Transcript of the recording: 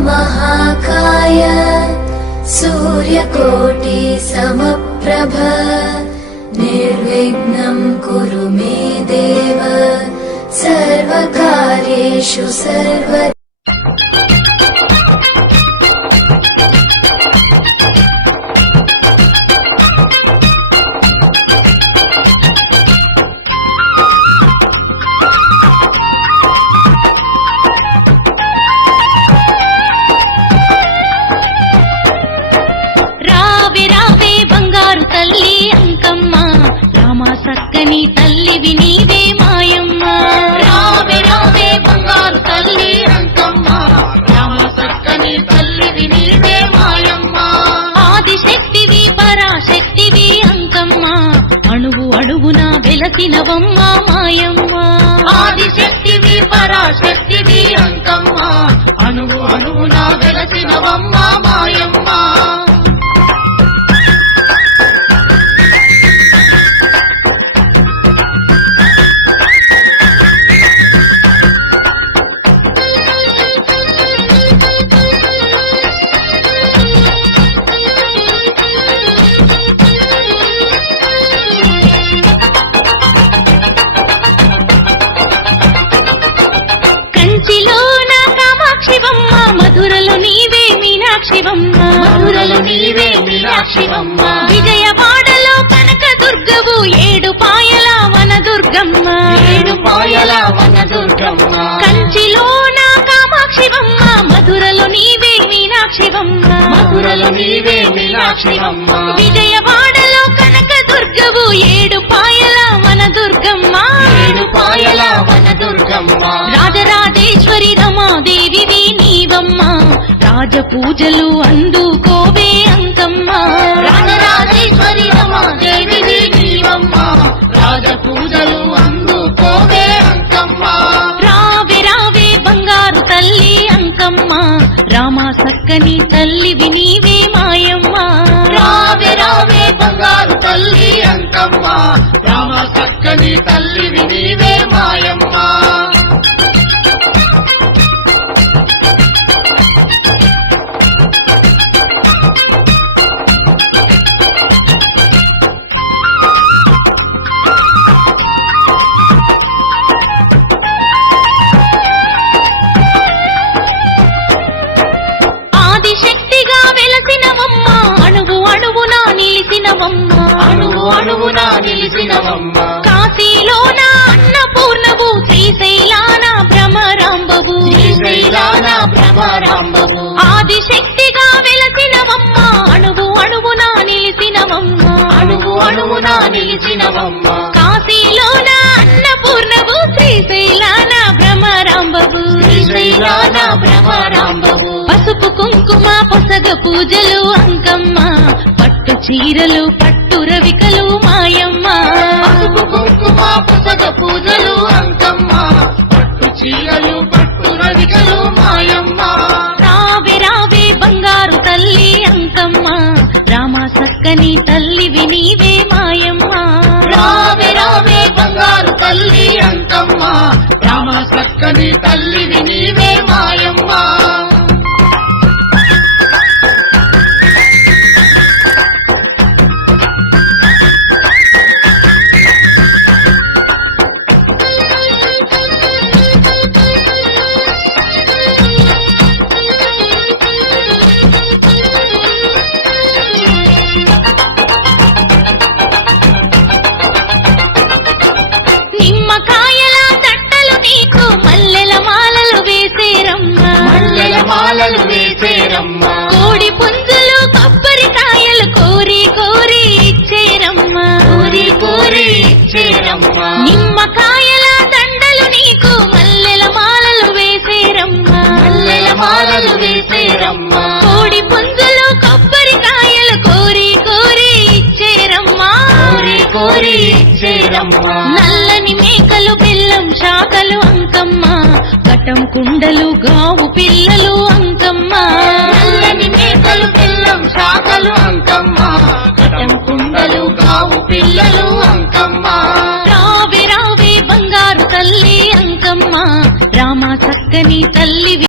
महाकाय सूर्यकोटि समप्रभ निर्विघ्नं कुरु मे देव सर्वकार्येषु सर्वदा। సక్కని తల్లివి నీవే మాయమ్మ రావే రావే బంగారు తల్లి అంకమ్మ రామ సక్కని తల్లివి నీవే మాయమ్మ ఆదిశక్తివి పరాశక్తివి అంకమ్మ అణువు అణువున వెలసినవమ్మ మాయమ్మ ఆదిశక్తివి పరాశక్తివి అంకమ్మ అణువు అణువున వెలసినవమ్మ మాయమ్మ మధురలో నీవే మీనాక్షివమ్మ విజయవాడలో కనక దుర్గవు ఏడు పాయల వన దుర్గమ్మ కంచిలోన కామాక్షివమ్మ మధురలో నీవే మీనాక్షివమ్మ విజయవాడలో కనక దుర్గవు ఏడు పాయల వన దుర్గమ్మ రాజరాజేశ్వరి రమాదేవివి నీవమ్మ రాజ పూజలు అందుకోవే అంకమ్మ రాజరాజేశ్వరి రమాదేవివి నీవమ్మ రాజ పూజలు అందుకోవే అంకమ్మ రావే రావే బంగారు తల్లి అంకమ్మ రామ సక్కని తల్లివి నీవే మాయమ్మ రావే రావే బంగారు తల్లి అంకమ్మ రామ సక్కని తల్లివి నీవే మాయమ్మ నిలిసినవమ్మ కాశీలోన అన్నపూర్ణవు శ్రీశైలాన భ్రమరాంబవు ఆదిశక్తిగా వెలసినవమ్మ అణువు అణువున నిలిసినవమ్మ కాశీలోన అన్నపూర్ణవు శ్రీశైలాన భ్రమరాంబవు పసుపు కుంకుమ పొసగ పూజలు అంకమ్మ పట్టు చీరలు పట్టు రవికలు మాయమ్మ పసుపు కుంకుమ పొసగ పూజలు అంకమ్మ పట్టు చీరలు పట్టు రవికలు మాయమ్మ రావే రావే బంగారు తల్లి అంకమ్మ రామ సక్కని తల్లివి నీవే మాయమ్మ రావే రావే బంగారు తల్లి అంకమ్మ రామ సక్కని తల్లివి నీవే మాయమ్మ కోడి పుంజులు కొబ్బరికాయలు కోరి కోరి ఇచ్చేరమ్మ నిమ్మకాయల దండలు నీకు మల్లెల మాలలు వేసేరమ్మ కోడి పుంజులు కొబ్బరికాయలు కోరి కోరి ఇచ్చేరమ్మ నల్లని మేకలు బెల్లం శాఖలు అంకమ్మ కటం కుండలు గావు పిల్లలు అంకమ్మ నల్లని మేకలు బెల్లం శాఖలు అంకమ్మ కటం కుండలు గావు పిల్లలు అంకమ్మ రావే రావే బంగారు తల్లి అంకమ్మ రామ సక్కని తల్లి